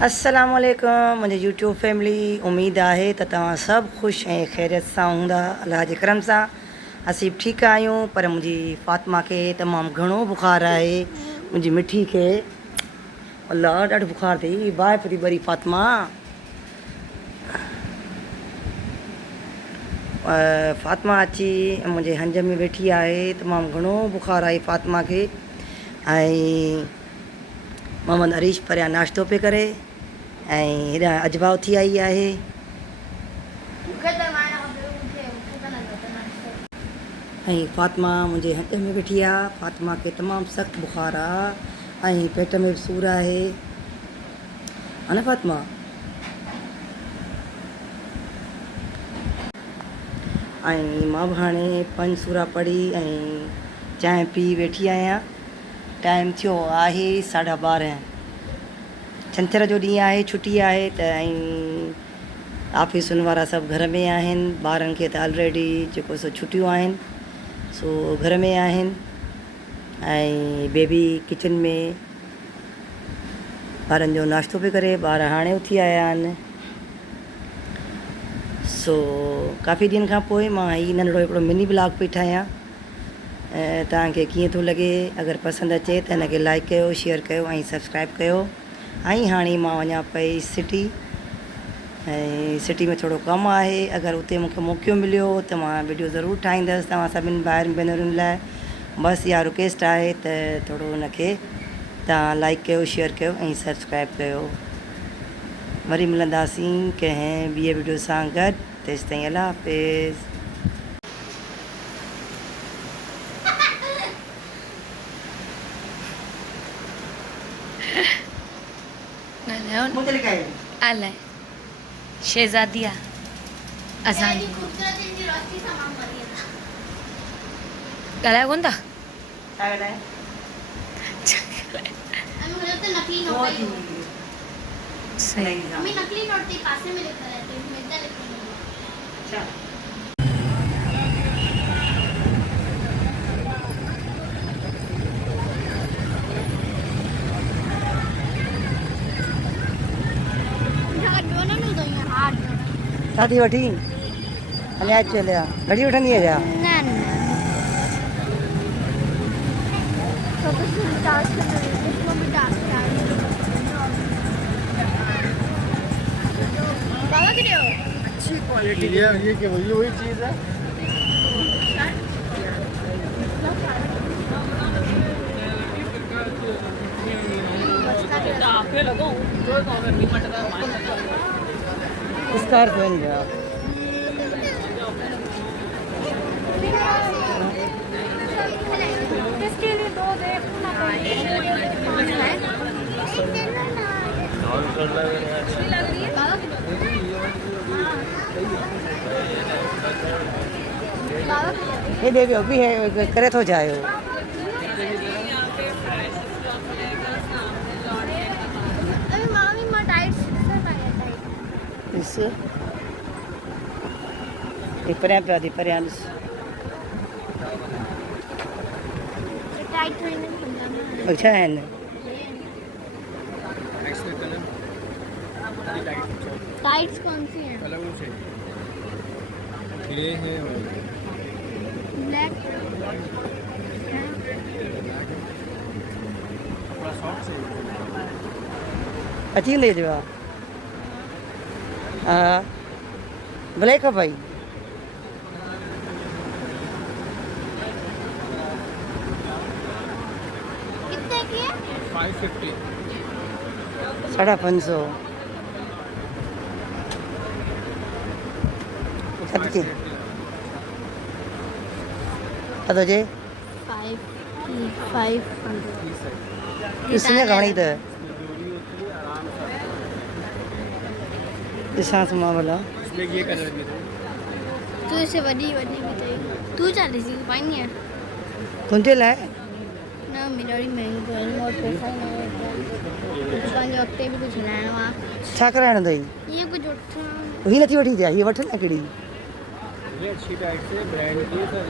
अस्सलाम वालेकुम मुझे यूट्यूब फैमिली। उम्मीद है तो तव्हां सब खुश ऐं खैरियत सां हूंदा। अल्लाह जे करम सां असीं बि ठीकु आहियूं, पर मुंहिंजी फ़ातिमा खे तमामु घणो बुखार आहे। मुंहिंजी मिठी खे अल्लाह ॾाढो बुखार अथई, बाहि थी ॿरी फ़ातिमा। फ़ातिमा अची मुंहिंजे हंज में वेठी आहे। तमामु घणो बुखार आहे फ़ातिमा खे। ऐं मोहम्मद अरीश परियां नाश्तो पियो करे ऐं हेॾां अजबा उथी आई आहे। ऐं फ़ातिमा मुंहिंजे हथ में वेठी आहे। फ़ातिमा खे तमामु सख़्तु बुखार आहे ऐं पेट में बि सूरु आहे, हा न फ़ातिमा? ऐं मां बि हाणे पंज सूरा पढ़ी ऐं चांहि पी वेठी आहियां। टाइम थियो आहे 12:30। छंछर जो ॾींहुं आहे, छुटी आहे त ऐं ऑफिसुनि वारा सभु घर में आहिनि। ॿारनि खे त ऑलरेडी जेको सो छुटियूं आहिनि सो घर में आहिनि। ऐं बेबी किचन में ॿारनि जो नाश्तो पियो करे। ॿार हाणे उथी आया आहिनि। सो काफ़ी ॾींहंनि खां पोइ मां हीउ नंढिड़ो हिकिड़ो मिनी ब्लॉग पई ठाहियां। तव्हांखे कीअं थो लॻे? अगरि पसंदि अचे त हिनखे लाइक कयो, शेयर कयो ऐं सब्सक्राइब कयो। ऐं हाणे मां वञा पई सिटी, ऐं सिटी में थोरो कमु आहे। अगरि उते मूंखे मौक़ो मिलियो त मां वीडियो ज़रूरु ठाहींदसि तव्हां सभिनी भाइरनि भेनरुनि लाइ। बसि इहा रिक्वेस्ट आहे त थोरो हुनखे तव्हां लाइक कयो, शेयर कयो ऐं सब्सक्राइब कयो। वरी मिलंदासीं कंहिं ॿिए वीडियो सां गॾु। तेसि ताईं अल्लाह हाफ़िज़। अलाए शहज़ादी आहे असांजी। ॻाल्हायो कोन था? सही। शादी वठी हले अच लिया घड़ी वठंदी आहे छा? अच्छी क्वालिटी ये क्या वही चीज़ है। स्कॉर्पियो इसके लिए दो देखना ये बेबी अभी है करे तो जाए इस परियां पिया थी परियां ॾिस। अच्छा आहिनि टाइट्स कौन सी हैं? ये है ब्लैक अची ले जो हाँ ब्लैक है भाई। कितने की है? 550। 550 कदके कदो जे 500 इसने घणी त ॾिसां थो मां भला। इसमें ये कलर भी तू इसे वडी वडी भी चाहिए? तू चालीस की पाएंगे यार तुंहिंजे लाइ ना मेरा भी महंगी है और पैसा ही नहीं है। दुकान जो अॻिते बि कुझु हलाइणो आहे। छा कराइणो अथई? ये कुछ वठणो। हीअ नथी वठी अचां, हीअ वठ न हिकिड़ी। ये अच्छी टाइप से ब्रांड की सर।